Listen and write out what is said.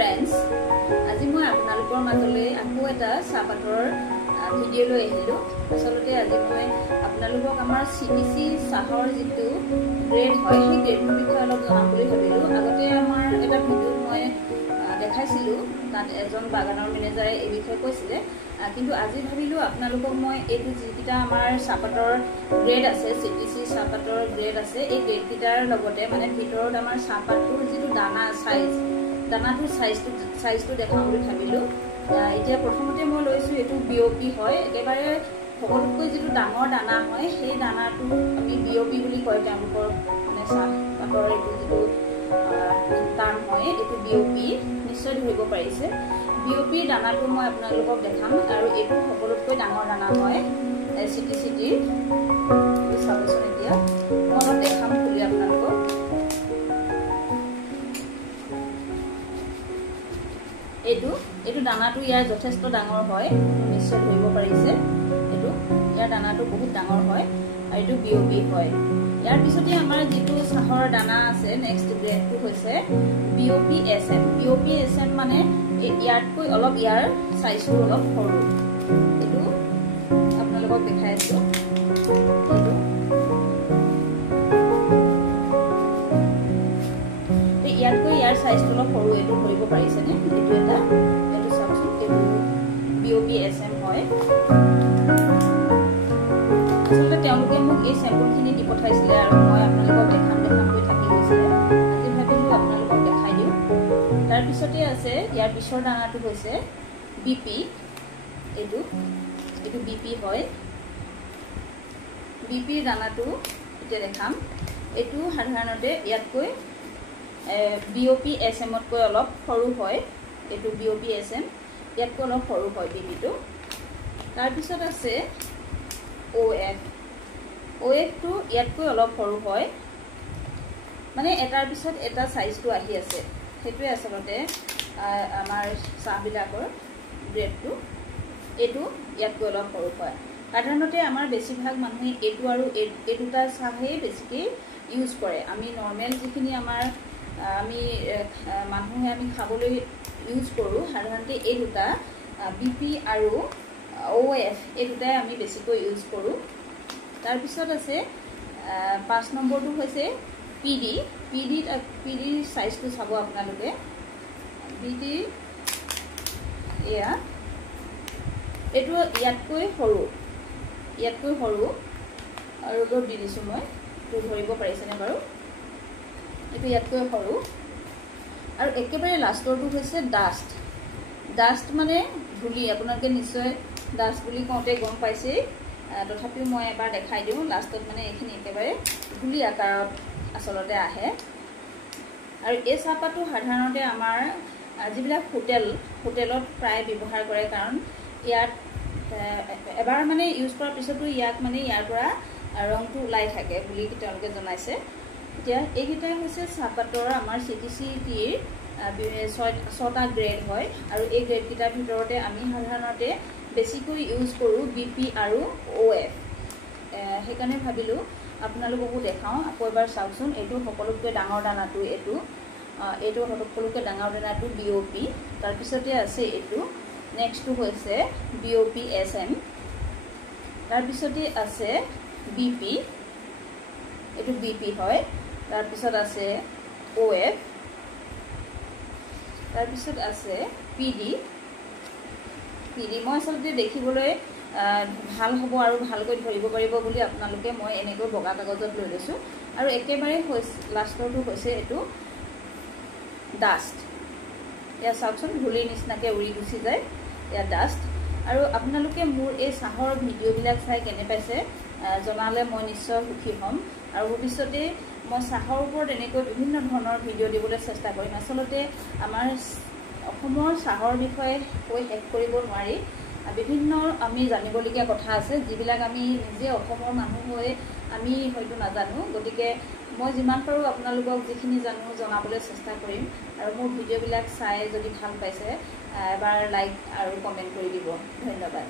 friends, আজি মই আপোনালোকৰ মাজলৈ আকৌ এটা চাহপাতৰ ভিডিঅ' লৈ আহিলো। আসলতে আজি মই আপোনালোকক আমাৰ সিটিসি চাহৰ যেটো গ্ৰেড হয় সেই গ্ৰেডৰ বিষয়ে অলপ জনাম বুলি ভাবিলো। আগতে আমাৰ এটা ভিডিঅ' মই দেখাইছিলো, তাত এজন বাগানৰ মেনেজাৰে এই বিষয়ে কৈছিলে, কিন্তু আজি ভাবিলো আপোনালোকক মই এইটো যেটা আমাৰ চাহপাতৰ গ্ৰেড আছে, সিটিসি চাহপাতৰ গ্ৰেড আছে, এই গ্ৰেড কিটাৰ লগতে মানে ভিতৰত আমাৰ চাহপাতৰ যেটো দানা দানাটোৰ সাইজটো দেখাম বুলি ভাবিলো। এতিয়া প্ৰথমতে মই লৈছো এটো বিওপি হয়, একেবাৰে সকলোতকৈ যেটো ডাঙৰ দানা হয় সেই দানাটো আমি বিওপি বুলি কয়। তেওঁলোকৰ মানে চাহপাতৰ এইটো যেটো টাৰ্ম হয় এটো বিওপি, নিশ্চয় ধৰিব পাৰিছে। বিওপি দানাটো মই আপোনালোকক দেখাম, আৰু এটো সকলোতকৈ ডাঙৰ দানা হয় সিটিসিটিৰ। চাবচোন এতিয়া মই অলপ দেখাম খুলি আপোনালোকক। এটো দানাটো ইয়াৰ যথেষ্ট ডাঙৰ হয়, নিশ্চয় ধৰিব পাৰিছে। ইয়াৰ দানাটো বহুত ডাঙৰ হয় আৰু এটো বিওপি হয়। ইয়াৰ পিছতে আমাৰ যেটো চাহৰ দানা আছে, নেক্সট গ্ৰেডটো হৈছে বিওপি এসএম। বিওপি এসএম মানে ইয়াতকৈ অলপ ইয়াৰ সাইজটো অলপ সৰু। এটো আপোনালোকক দেখাই আছো। ইয়াতকৈ ইয়াৰ সাইজটো অলপ সৰু, এটো ধৰিব পাৰিছে নে? এটো চাওকচোন, এটো বিওপি এসএম হয়। আসলে তেওঁলোকে মোক এই স্যাম্পলখিনি দি পঠাইছিলে আৰু মই আপোনালোকক দেখাম কৰি থাকি গৈছিলে। আজি ভাবিলো আপোনালোকক দেখাই দিও। তাৰ পিছতে আছে ইয়াৰ পিছৰ দানাটো হৈছে বিপি। এটো বিপি হয়। বিপি দানাটো এতিয়া দেখাম। এটো সাধাৰণতে ইয়াতকৈ বিওপি এসএমতকৈ অলপ সৰু হয়। এটো বিওপি এসএম, ইয়াতকৈ অলপ সৰু হয় বিপিটো। তাৰ পিছত আছে OF। OFটো ইয়াতকৈ অলপ সৰু হয়, মানে এটাৰ পিছত এটা সাইজটো আহি আছে। সেইটোৱে আচলতে আমাৰ চাহবিলাকৰ গ্ৰেডটো। এটো ইয়াতকৈ অলপ সৰু হয়। সাধাৰণতে আমাৰ বেছিভাগ মানুহে এটো আৰু এই দুটা চাহে বেছিকৈ ইউজ কৰে। আমি নৰ্মেল যিখিনি আমাৰ মানুহে আমি খাবলৈ ইউজ কৰোঁ, সাধাৰণতে এই দুটা বিপি আৰু OF এই দুটাই আমি বেছিকৈ ইউজ কৰোঁ। তাৰ পিছত আছে 5 নম্বৰটো হৈছে PD। পিডিৰ সাইজটো চাব আপোনালোকে। পিডি এইটো ইয়াতকৈ সৰু আৰু ৰ'দত দি দিছোঁ মই, এইটো ধৰিব পাৰিছেনে বাৰু? এইটো ইয়াতকৈ সৰু। আৰু একেবাৰে লাষ্টৰটো হৈছে ডাষ্ট মানে ধূলি। আপোনালোকে নিশ্চয় ডাষ্ট বুলি কওঁতে গম পাইছেই, তথাপিও মই এবাৰ দেখাই দিওঁ। লাষ্টত মানে এইখিনি একেবাৰে ধূলি আকাৰত আচলতে আহে। আৰু এই চাহপাতটো সাধাৰণতে আমাৰ যিবিলাক হোটেলত প্ৰায় ব্যৱহাৰ কৰে, কাৰণ ইয়াত এবাৰ মানে ইউজ কৰাৰ পিছতো ইয়াক মানে ইয়াৰ পৰা ৰংটো ওলাই থাকে বুলি তেওঁলোকে জনাইছে। এতিয়া এইকেইটাই হৈছে চাহপাতৰ আমাৰ সিটিসিটিৰ 6টা গ্ৰেড হয়, আৰু এই গ্ৰেডকেইটাৰ ভিতৰতে আমি সাধাৰণতে বেছিকৈ ইউজ কৰোঁ বিপি আৰু OF। সেইকাৰণে ভাবিলোঁ আপোনালোককো দেখাওঁ। আকৌ এবাৰ চাওকচোন, এইটো সকলোতকৈ ডাঙৰ দানাটো এইটো সকলোতকৈ ডাঙৰ দানাটো বিওপি। তাৰপিছতে আছে এইটো, নেক্সটটো হৈছে বিওপি এসএম। তাৰপিছতে আছে বিপি, এইটো বিপি হয়। তাৰপিছত আছে OF। তাৰপিছত আছে PD। মই আচলতে দেখিবলৈ ভাল হ'ব আৰু ভালকৈ ধৰিব পাৰিব বুলি আপোনালোকে মই এনেকৈ বগা কাগজত লৈ লৈছোঁ। আৰু একেবাৰে লাষ্টৰটো হৈছে এইটো ডাষ্ট। ইয়াত চাওকচোন, ধূলিৰ নিচিনাকৈ উৰি গুচি যায়, ইয়াত ডাষ্ট। আৰু আপোনালোকে মোৰ এই চাহৰ ভিডিঅ'বিলাক চাই কেনে পাইছে জনালে মই নিশ্চয় সুখী হ'ম। আৰু ভৱিষ্যতে মই চাহৰ ওপৰত এনেকৈ বিভিন্ন ধৰণৰ ভিডিঅ' দিবলৈ চেষ্টা কৰিম। আচলতে আমাৰ অসমৰ চাহৰ বিষয়ে কৈ শেষ কৰিব নোৱাৰি। বিভিন্ন আমি জানিবলগীয়া কথা আছে, যিবিলাক আমি নিজে অসমৰ মানুহ হৈ আমি হয়তো নাজানো। গতিকে মই যিমান পাৰোঁ আপোনালোকক যিখিনি জানো জনাবলৈ চেষ্টা কৰিম। আৰু মোৰ ভিডিঅ'বিলাক চাই যদি ভাল পাইছে এবাৰ লাইক আৰু কমেণ্ট কৰি দিব। ধন্যবাদ।